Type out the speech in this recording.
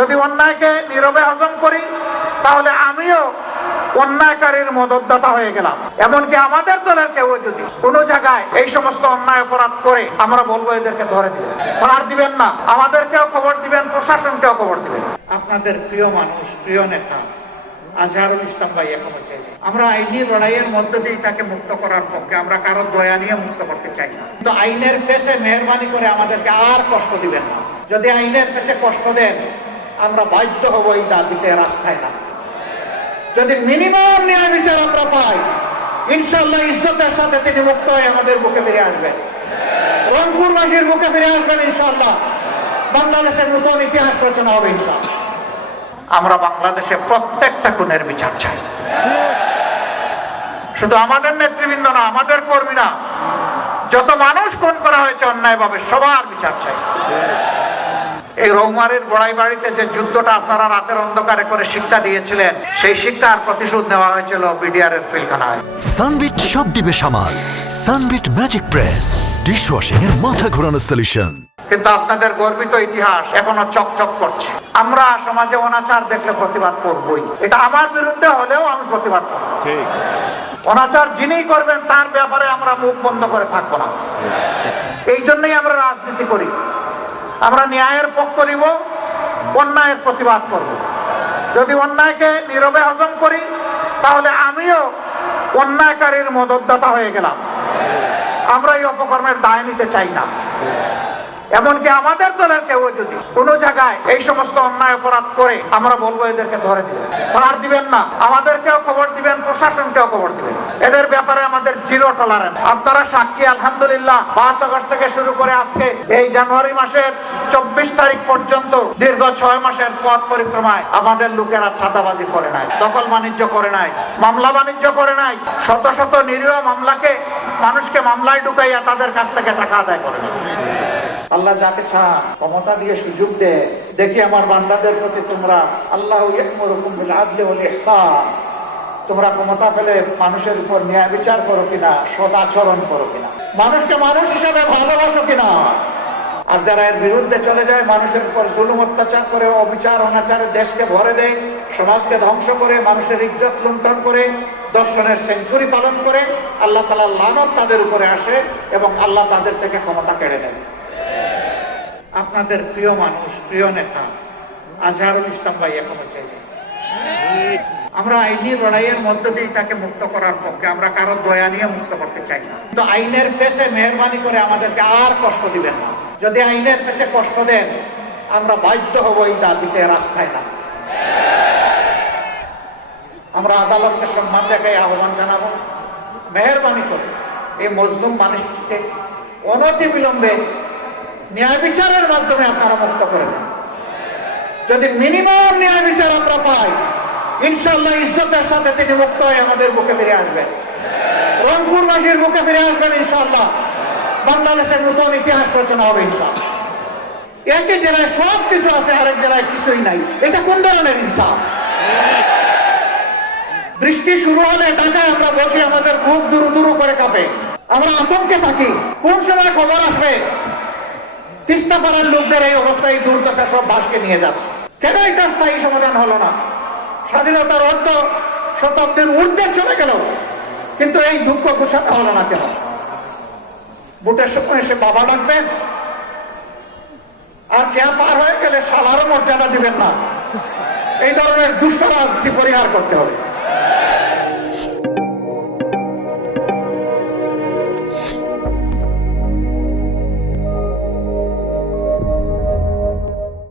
যদি অন্যায়কে নীরবে হজম করি তাহলে আমিও অন্যায়কারীর মদতদাতা হয়ে গেলাম। এমনকি আমাদের দলের কেউ যদি কোনো জায়গায় এই সমস্ত অন্যায় অপরাধ করে, আমরা বলবো এদেরকে ধরে দিবেন, ছাড় দিবেন না, আমাদেরকেও খবর দিবেন, প্রশাসনকেও খবর দিবেন। আপনাদের প্রিয় মানুষ, প্রিয় নেতা আজহারুল ইসলাম ভাই এখনো চাইছে, আমরা আইনি লড়াইয়ের মধ্য দিয়ে তাকে মুক্ত করার পক্ষে, আমরা কারো দয়া নিয়ে মুক্ত করতে চাই না। তো আইনের পেশে মেহরবানি করে আমাদেরকে আর কষ্ট দিবেন না। যদি আইনের পেশে কষ্ট দেন, আমরা বাধ্য হব এই দাবিতে রাস্তায় না। যদি মিনিমাম ন্যায় বিচার আমরা পাই, ইনশাআল্লাহ ইজ্জতের সাথে তিনি মুক্ত হয়ে আমাদের বুকে ফিরে আসবেন, রংপুরবাসীর বুকে ফিরে আসবেন। ইনশাআল্লাহ বাংলাদেশের নতুন ইতিহাস রচনা হবে ইনশাআল্লাহ। আমরা বাংলাদেশে প্রত্যেকটা খুনের বিচার চাই, শুধু আমাদের নেতৃবৃন্দ না, আমাদের কর্মীরা, যত মানুষ খুন করা হয়েছে অন্যায়ভাবে সবার বিচার চাই। এই রৌমারীর গোড়াই বাড়িতে যে যুদ্ধটা আপনারা রাতের অন্ধকারে করে শিক্ষা দিয়েছিলেন, সেই শিক্ষার প্রতিশোধ নেওয়া হয়েছিল বিডিআর এর পিলখানায়। সানবিট সব দিবে সামাল। সানবিট ম্যাজিক প্রেস ডিশওয়াশিং এর মাথা ঘোরানো সলিউশন। কিন্তু আপনাদের গর্বিত ইতিহাস এখনো চকচক করছে। আমরা সমাজে অনাচার দেখলে প্রতিবাদ করবই, এটা আমার বিরুদ্ধে হলেও আমি প্রতিবাদ করব। অনাচার যিনি করবেন তার ব্যাপারে আমরা মুখ বন্ধ করে থাকবো না। এই জন্যই আমরা রাজনীতি করি। আমরা ন্যায়ের পক্ষ নিব, অন্যায়ের প্রতিবাদ করব। যদি অন্যায়কে নীরবে হজম করি তাহলে আমিও অন্যায়কারীর মদতদাতা হয়ে গেলাম। আমরা এই অপকর্মের দায় নিতে চাই না। এমনকি আমাদের দলের কেউ যদি কোনো জায়গায় এই সমস্ত অন্যায় অপরাধ করে, আমরা বলবো এদেরকে ধরে দিবেন, ছাড় দিবেন না, আমাদেরকেও খবর দিবেন, প্রশাসনকেও খবর দিবেন। এদের ব্যাপারে আমাদের জিরো টলারেন্স। আপনারা সাক্ষী, আলহামদুলিল্লাহ 5 আগস্ট থেকে শুরু করে আজকে এই জানুয়ারি মাসের 24 তারিখ পর্যন্ত দীর্ঘ 6 মাসের পথ পরিক্রমায় আমাদের লোকেরা ছাতাবাজি করে নাই, দখল বাণিজ্য করে নাই, মামলা বাণিজ্য করে নাই, শত শত নিরীহ মানুষকে মামলায় ঢুকাইয়া তাদের কাছ থেকে টাকা আদায় করে নাই। আল্লাহ যাকে ক্ষমতা দিয়ে সুযোগ দেয়, দেখি আমার বান্দাদের প্রতি তোমরা আল্লাহু ইয়া'মুরুকুম বিল আদলি ওয়াল ইহসান, তোমরা ক্ষমতা পেলে মানুষের উপর ন্যায় বিচার করো কিনা, সৎ আচরণ করো কিনা, মানুষকে মানুষ হিসাবে ভালোবাসো কিনা। আর যারা এর বিরুদ্ধে চলে যায়, মানুষের উপর জুলুম অত্যাচার করে, অবিচার অনাচারে দেশকে ভরে দেয়, সমাজকে ধ্বংস করে, মানুষের ইজ্জত লুণ্ঠন করে, দর্শনের সেঞ্চুরি পালন করে, আল্লাহ তাআলার লানত তাদের উপরে আসে এবং আল্লাহ তাদের থেকে ক্ষমতা কেড়ে নেয়। আপনাদের প্রিয় মানুষ, প্রিয় নেতা আজহারুল ইসলাম ভাই এখনো চাইছে, আমরা আইনি লড়াইয়ের মধ্য দিয়ে তাকে মুক্ত করার পক্ষে, আমরা কারো দয়া নিয়ে মুক্ত করতে চাই না। তো আইনের পেশে মেহরবানি করে আমাদেরকে আর কষ্ট দিবেন না। যদি আইনের পেশে কষ্ট দেন, আমরা বাধ্য হব এই দাবিতে রাস্তায় না। আমরা আদালতকে সম্মান দেখাই আহ্বান জানাবো, মেহরবানি করে এই মজলুম মানুষটিকে অনতি বিলম্বে ন্যায় বিচারের মাধ্যমে আপনারা মুক্ত করে দেন। যদি মিনিমাম ন্যায় বিচার আমরা পাই, ইনশাআল্লাহ ইজ্জতের সাথে তিনি মুক্ত হয়ে আমাদের বুকে ফিরে আসবেন, রংপুরবাসীর বুকে ফিরে আসবেন। ইনশাআল্লাহ বাংলাদেশের নতুন ইতিহাস রচনা হবে ইনশাআল্লাহ। একই জেলায় সব কিছু আছে, আরেক জেলায় কিছুই নাই, এটা কোন ধরনের ইনসাফ? বৃষ্টি শুরু হলে ঢাকায় আমরা বসে, আমাদের খুব দুরু দুরু করে কাঁপে, আমরা আতঙ্কে থাকি কোন সময় খবর আসবে তিস্তা পাড়ার লোকদের এই অবস্থায়, দুর্দশা সব ভাসকে নিয়ে যাচ্ছে। কেন এটা স্থায়ী সমাধান হলো না? স্বাধীনতার অর্থ শতাব্দীর ঊর্ধ্বে চলে গেল, কিন্তু এই দুঃখ ঘোষণা হলো না কেন? বুটের সময় এসে বাবা ডাকবেন, আর কে পার হয়ে গেলে সালারও মর্যাদা দিবেন না। এই ধরনের দুষ্ট রাজনীতি পরিহার করতে হবে।